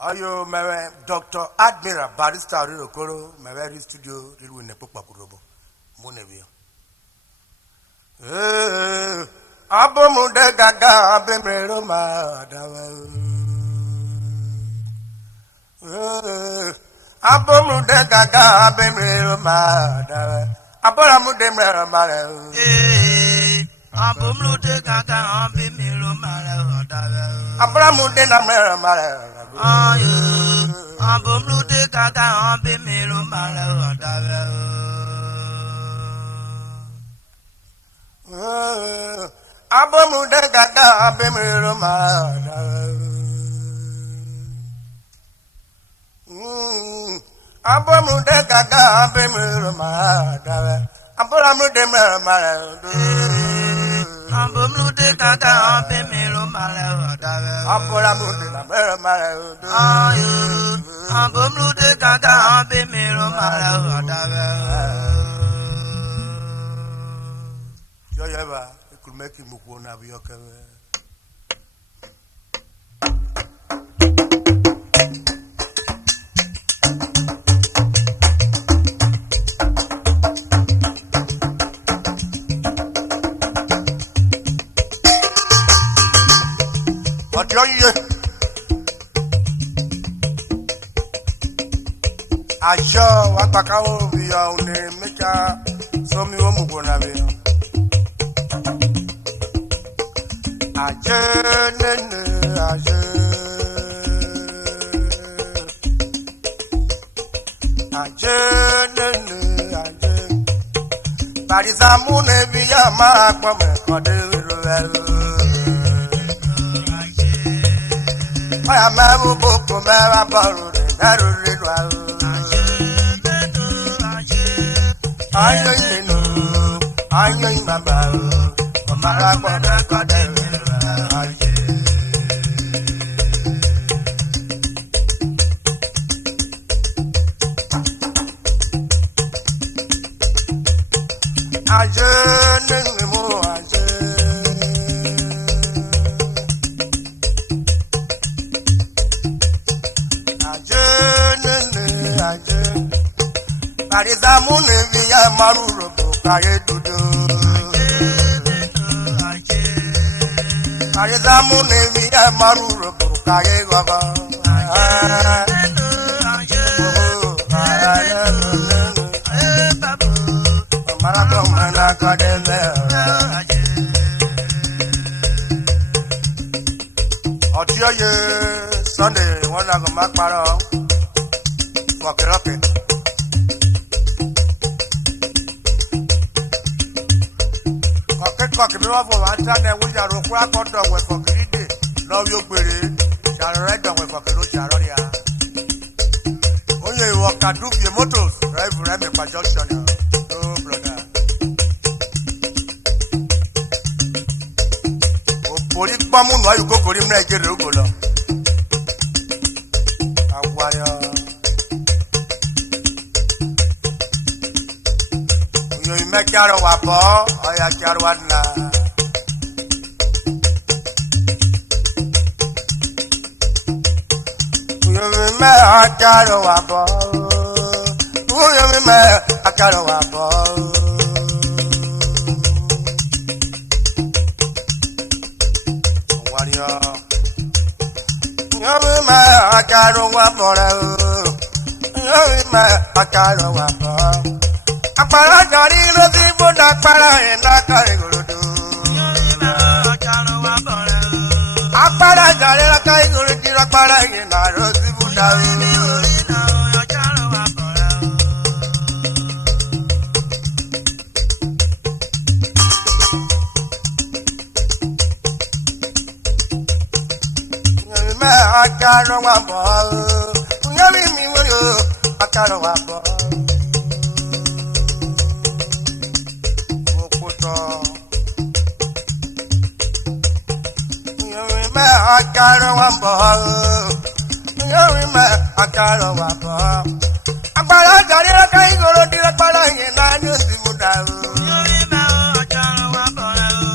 Ayo mewe Dr. Admiral Barrister Okoro mewe studio rilu ne popa kurobo monebio. Abomu de gaga abemrero ma dawa. Abomu de gaga abemrero ma dawa. Aboramu de mrero ma dawa. Abomu de gaga abemrero ma dawa. Aboramu de na mrero ma dawa. Abomu de gaga abemrero ma dawa. Abomu de gaga abemrero ma dawa. Abomu de gaga abemrero ma dawa. Aboramu de mrero ma dawa. Abomu de gaga abemrero ma dawa. Aboramu de na mrero ma dawa. Abomu de gaga abemrero ma dawa. Yoyeba, it could make him move on of your career. What you Ajo, what the cow be on the maker, so me won't go on. Aje nene aje aje nene aje Barisa mune biya ma kwa me kode ro Aya me bu boko me ra baru re daru re wa Ayo nenu ayo mama Mara kode kode Aje nene mo aje Aje nene aje Barisa mune viya maruro kaye dudu Barisa mune viya maruro kaye baba Ọdíọ́yẹ Sunday wọ́n náà kò má parọ́ fọ̀kìrọ́kì. Kọ̀kìkọ̀kì bí wọ́n fọ̀ wá sánẹ̀ wọ́n yàrá òkú akọ́dọ̀ wẹ̀ fọ̀kìrì dè lọ́wọ́ yóò gbèrè ṣàrọ̀ rẹ̀ dọ̀ wẹ̀ fọ̀kìrì ó ṣàrọ̀ rí a. Oye ìwọ̀ kàdúfìé mọ́tò rẹ̀ ìfúrẹ́ mi pa junction yẹn. Orí gbọ́mú nù ayò kókòrí mìíràn jẹ́ rẹ̀ ó gbọ́dọ̀. Àwáyọ̀. Òyìnbó mẹ́kí àrọ̀ wà bọ́, ọ̀yà kí àrọ̀ wà nà. Òyìnbó mẹ́ àkàrọ̀ wà bọ́. Òyìnbó mẹ́ àkàrọ̀ wà bọ́. Yori ma akaro wa bora o. Yori ma akaro wa bo. Apara jari lo ti boda para enda ka igorodo. Yori ma akaro wa bora o. Apara jari la ka igorodo ra para enda ro ti boda o. Yori ma akaro wa bora o. Akaro wa bo. Yori mi wo yo akaro wa bo. Okoto. Yori ma akaro wa bo. Yori ma akaro wa bo. Agbára jari ra kai goro dire para yin na ni si muda o. Yori ma akaro wa bora o.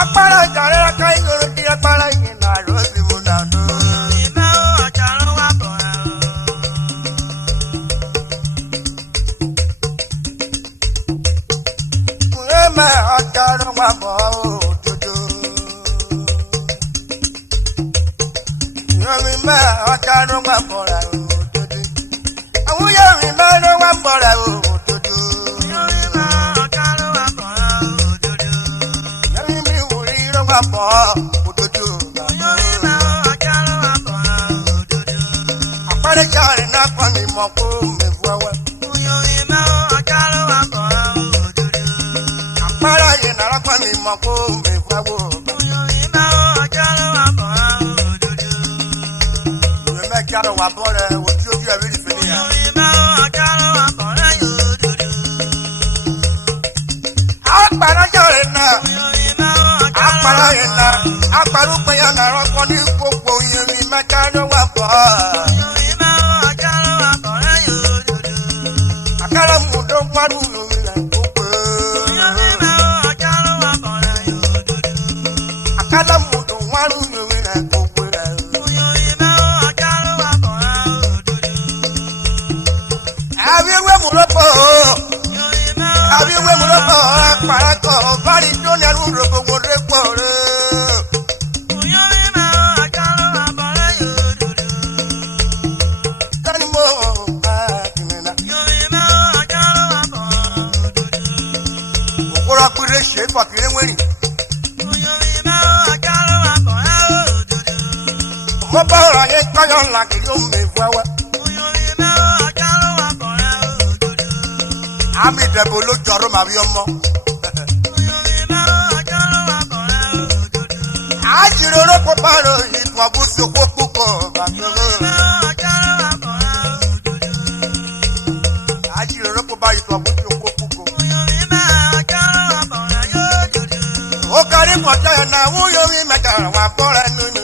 Agbára jari ra kai goro dire para yin na ro si muda o. Yori ma akaro wa bora o. ọ̀kadùn wà bọ̀rẹ̀ òdodo. Àwọn yóò rí mẹ́rin wà bọ̀rẹ̀ òdodo. Yẹ́nì mi wò rí ló wà bọ̀ òdodo. Àpẹẹrẹ jáde náà pọ̀ ní mọ̀ kó mi fún ẹwẹ́. Àpẹẹrẹ yìí náà pọ̀ ní mọ̀ kó mi fún ẹwẹ́. Jaro wa bore wo ti oju e ri fini ya apara jore na aparu pe ya na ro ko ni gbogbo yin mi ma jaro wa bo akara mu do paru lo ri la gbogbo akara mu do waru lo ri la gbogbo Abiwe mulopo parako bari doni aruro gbogbo repo re. Tani mo akimena. Okoro apire se fakire weri. Mo ba ora ye kayon la kiri o me fwewe. Ami debo lo joro ma bi omo. Ajiro ro ko baro itwa busu ko puko ba. Ajiro ro ko ba itwa busu ko puko. O kari mo ta na wo yo mi ma ta wa bora nunu.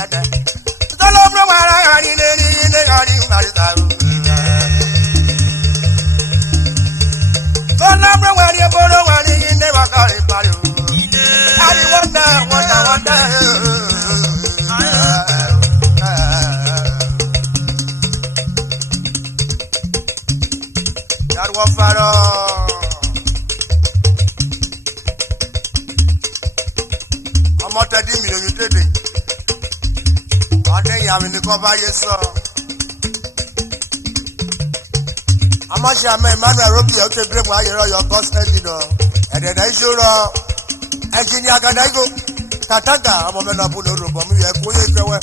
yada. Tolo bro mara ani ne ani marita. Tolo bro wani boro wani ne wakari paro. Ani wanda. Yar wafaro. Ọmọ tẹ́dí mi lóyún tèdè. Ọdẹ ìyàwó ni kò bá yé sọ. Ọmọ ṣe àmọ́ Emmanuel Robi ẹ̀ ó ṣe bírèmù ayẹ̀rọ yọ bọ́s ẹ̀dínà. Ẹ̀dẹ̀dẹ̀ ìṣòro ẹ̀jìnì àgàdà ìgò. Tàtàgà ọmọ mẹ́ta bú lórí ọ̀bọ̀ mi yẹ kó yé ìfẹ́wẹ́.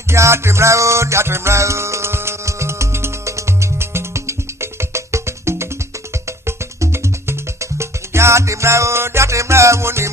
Ìjà tèmíra ó, ìjà tèmíra ó. Jatimra, muni,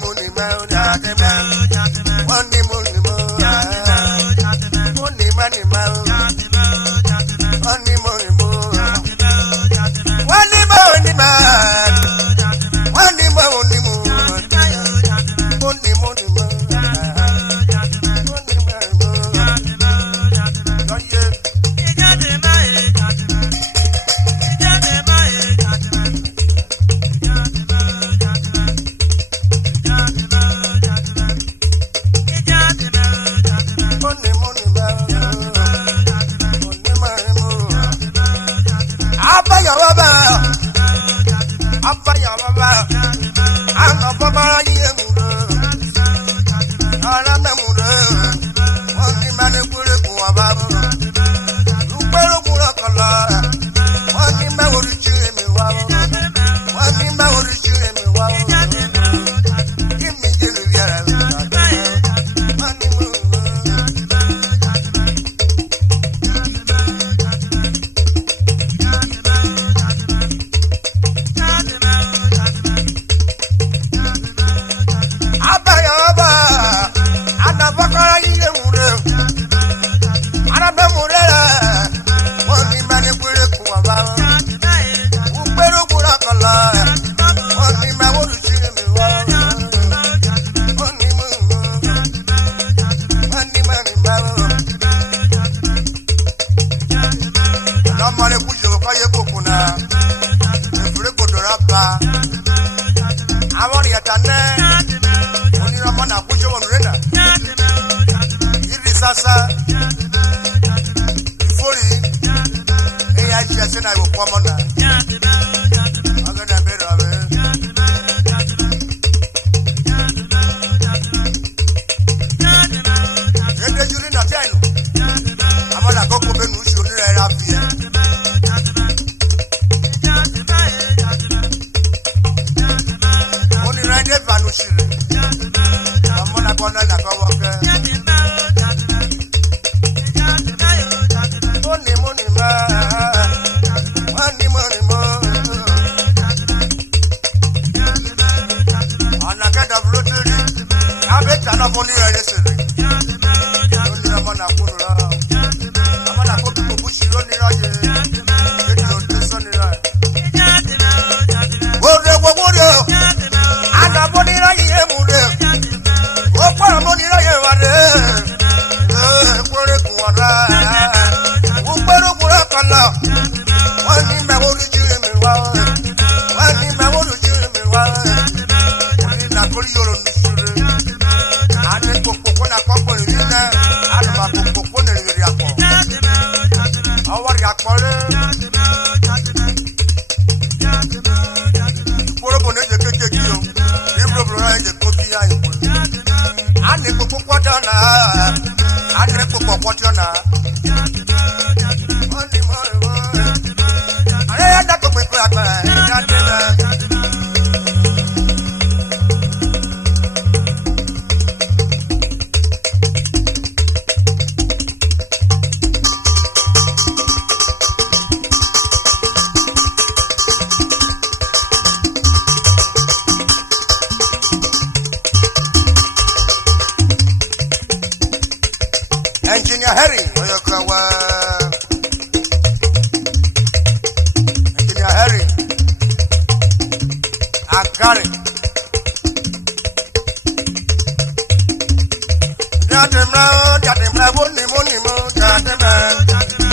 Jatimra, woni mo, Jatimra,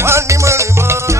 woni mo.